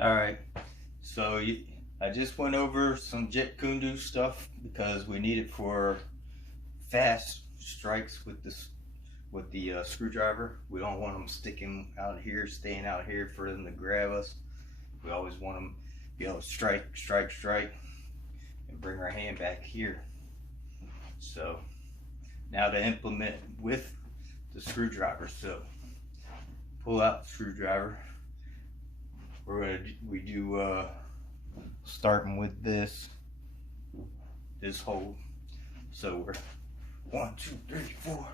All right, so I just went over some Jet Kundu stuff because we need it for fast strikes with this with the screwdriver. We don't want them sticking out here, staying out here for them to grab us. We always want them to be able to strike, strike, strike, and bring our hand back here. So now to implement with the screwdriver. So pull out the screwdriver. We do starting with this hole. So we're 1, 2, 3, 4.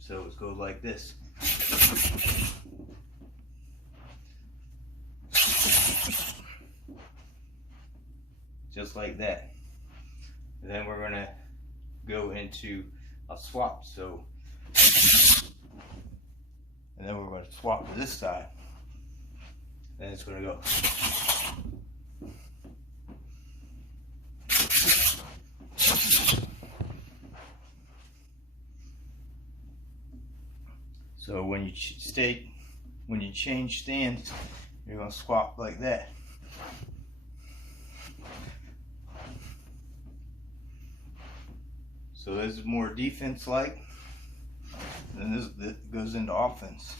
So it goes like this. Just like that. And then we're gonna go into a swap. So, and then we're gonna swap to this side. Then it's gonna go. So when you change stands, you're gonna swap like that. So this is more defense like, and this goes into offense.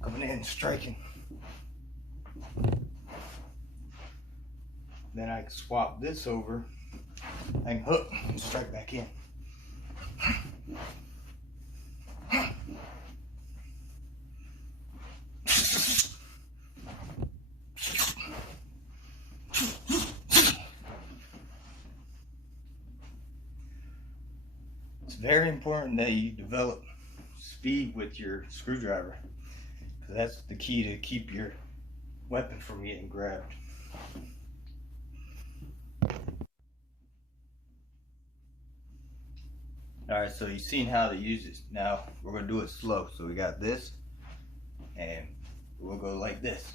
Coming in and striking. Then I can swap this over, I can hook and strike back in. It's very important that you develop speed with your screwdriver, because that's the key to keep your weapon from getting grabbed. Alright, so you've seen how to use it. Now we're going to do it slow. So we got this, and we'll go like this.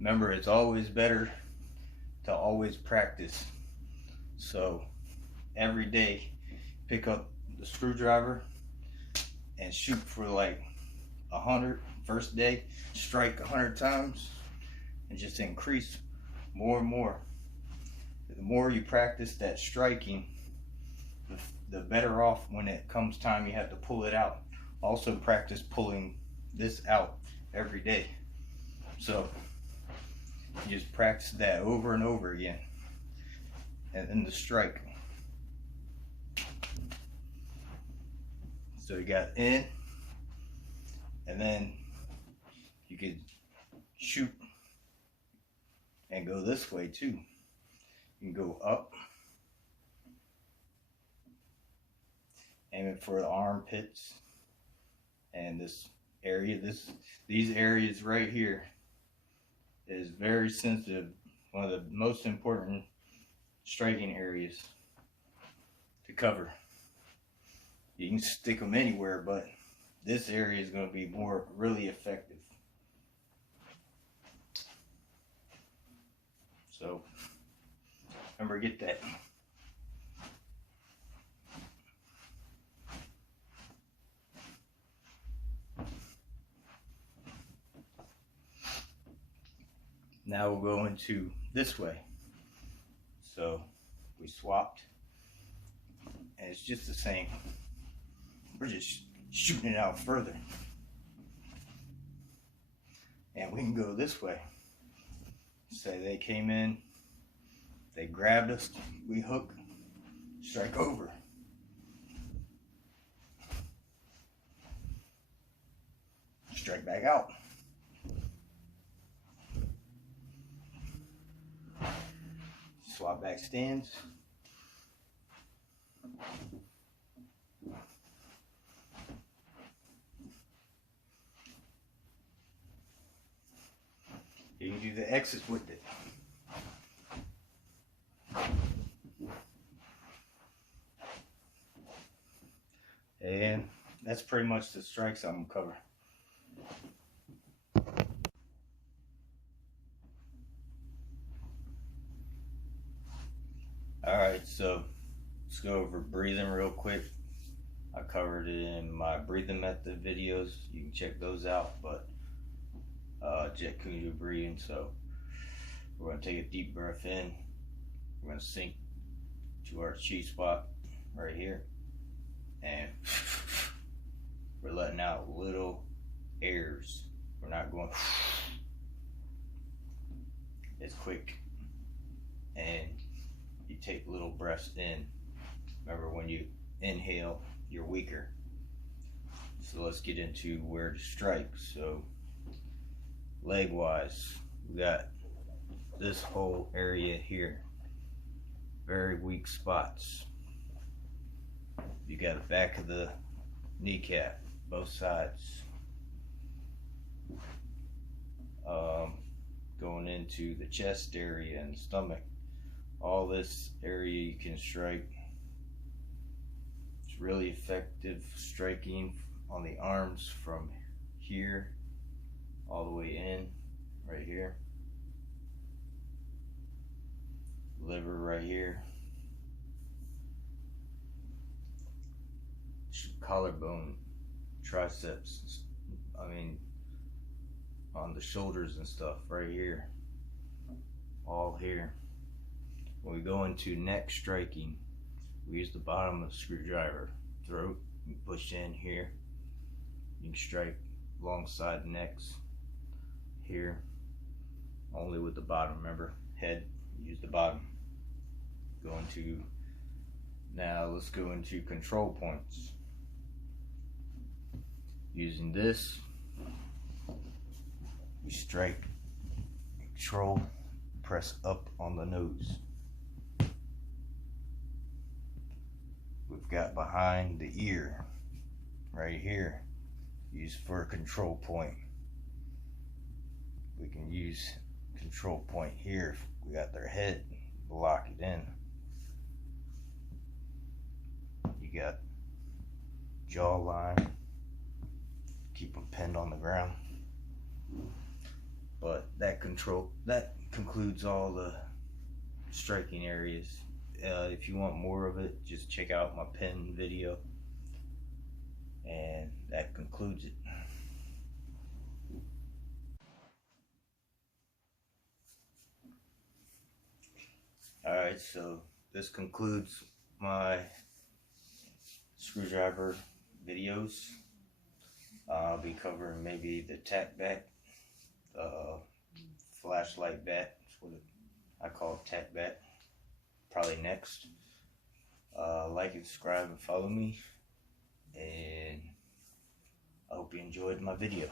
Remember, it's always better to always practice. So every day, pick up the screwdriver and shoot for like 100 first day, strike 100 times, and just increase more and more. The more you practice that striking, the better off when it comes time you have to pull it out. Also practice pulling this out every day. So you just practice that over and over again. And then the strike. So you got in, and then you could shoot and go this way too. You can go up, aiming for the armpits and this area. These areas right here is very sensitive. One of the most important striking areas to cover. You can stick them anywhere, but this area is going to be really effective. So remember, get that. Now we'll go into this way. So we swapped, and it's just the same. We're just shooting it out further. And we can go this way. Say they came in, they grabbed us, we hook, strike over. Strike back out. Swap back stands. You can do the X's with it. And that's pretty much the strikes I'm gonna cover. Alright, so let's go over breathing real quick. I covered it in my breathing method videos. You can check those out. But Jet Kune breathing. So we're gonna take a deep breath in. We're gonna sink to our chi spot right here, and we're letting out little airs. We're not going. It's quick, and you take little breaths in. Remember, when you inhale, you're weaker. So let's get into where to strike. So leg wise, we got this whole area here, very weak spots. You got the back of the kneecap, both sides. Going into the chest area and stomach, all this area you can strike. It's really effective striking on the arms from here all the way in, right here. Liver right here. Collarbone, triceps, on the shoulders and stuff right here, all here. When we go into neck striking, we use the bottom of the screwdriver. Throat, you push in here. You can strike alongside necks here, only with the bottom. Remember, head, use the bottom. Now let's go into control points. Using this, we strike, control, press up on the nose. We've got behind the ear, right here, used for a control point. We can use control point here if we got their head, lock it in. You got jawline, keep them pinned on the ground. But that concludes all the striking areas. If you want more of it, just check out my pin video, and that concludes it. Alright, so this concludes my screwdriver videos. I'll be covering maybe the tack bat, flashlight bat. That's what I call it, tack bat. Probably next. Like and subscribe and follow me. And I hope you enjoyed my video.